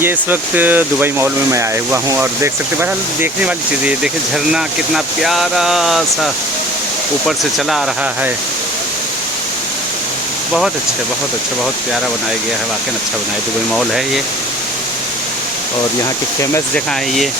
ये इस वक्त दुबई मॉल में मैं आया हुआ हूँ और देख सकते हैं बहरहाल देखने वाली चीज़ ये देखिए झरना कितना प्यारा सा ऊपर से चला आ रहा है। बहुत अच्छा बहुत अच्छा बहुत प्यारा बनाया गया है, वाकई अच्छा बनाया। दुबई मॉल है ये और यहाँ की फेमस जगह है ये।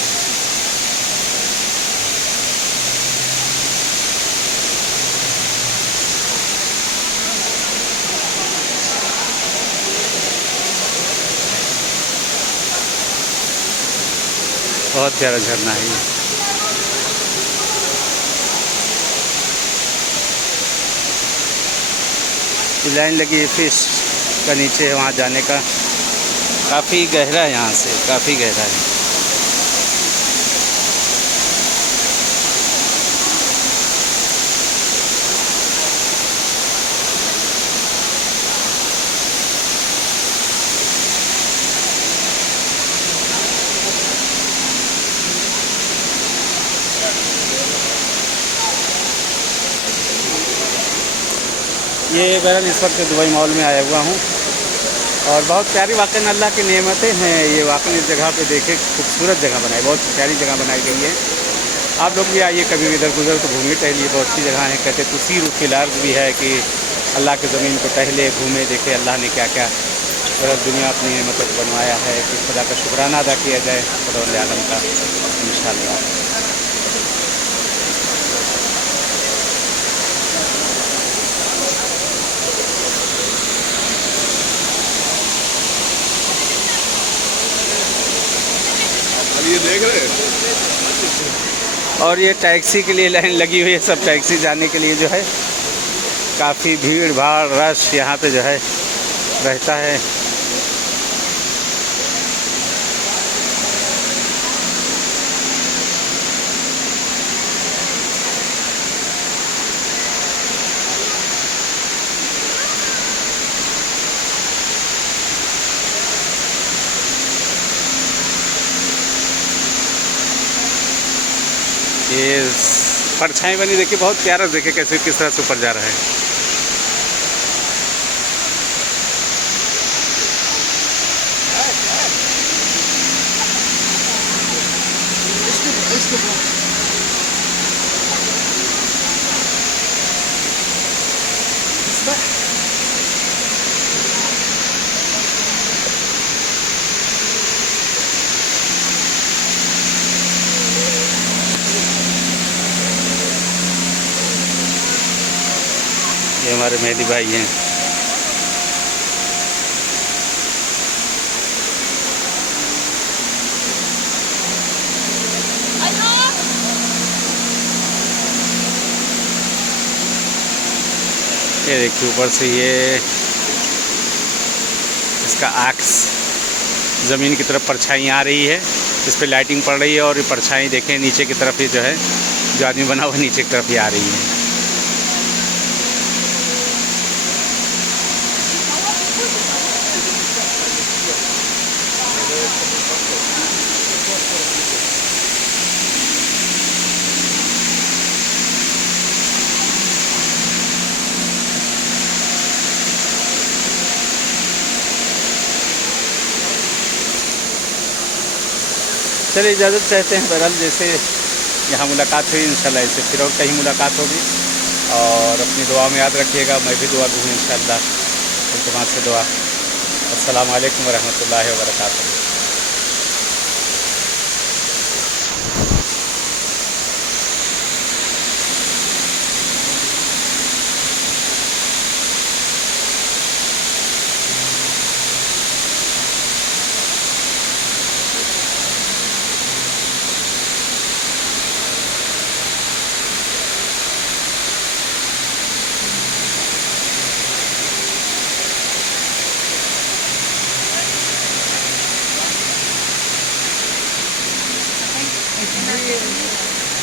बहुत प्यारा झरना है ये। लाइन लगी है फिश का नीचे है वहाँ जाने का। काफ़ी गहरा है, यहाँ से काफ़ी गहरा है। ये बहरहाल इस वक्त दुबई मॉल में आया हुआ हूँ और बहुत प्यारी वाकई अल्लाह की नेमतें हैं ये। वाकई इस जगह पे देखे खूबसूरत जगह बनाई, बहुत प्यारी जगह बनाई गई है। आप लोग भी आइए कभी इधर गुजर तो घूमिए टहलिए, बहुत अच्छी जगह है। कहते तुसीर फिलार्ज भी है कि अल्लाह की ज़मीन को टहले घूमे देखे अल्लाह ने क्या क्या पूरा दुनिया अपनी नेमतों को बनवाया है कि खुदा का शुक्राना अदा किया जाए खुदा आलम का इंशाअल्लाह। ये देख रहे हैं और ये टैक्सी के लिए लाइन लगी हुई है, सब टैक्सी जाने के लिए जो है काफ़ी भीड़ भाड़ रश यहाँ पे जो है रहता है। ये परछाई बनी देखिए, बहुत प्यारा देखिए कैसे किस तरह से ऊपर जा रहा है। ये हमारे मेहदी भाई हैं। ये देखिए ऊपर से ये इसका आक्स ज़मीन की तरफ परछाई आ रही है, इस पर लाइटिंग पड़ रही है और ये परछाई देखें नीचे की तरफ ही जो है जो आदमी बना हुआ नीचे की तरफ ही आ रही है। चलिए इजाज़त चाहते हैं। बहरहाल जैसे यहाँ मुलाकात हुई इंशाल्लाह इससे फिर और कहीं मुलाकात होगी और अपनी दुआ में याद रखिएगा। मैं भी दुआ दूँ इंशाल्लाह, इल्तिमास से दुआ। अस्सलामु अलैकुम व रहमतुल्लाहि व बरकातुहू।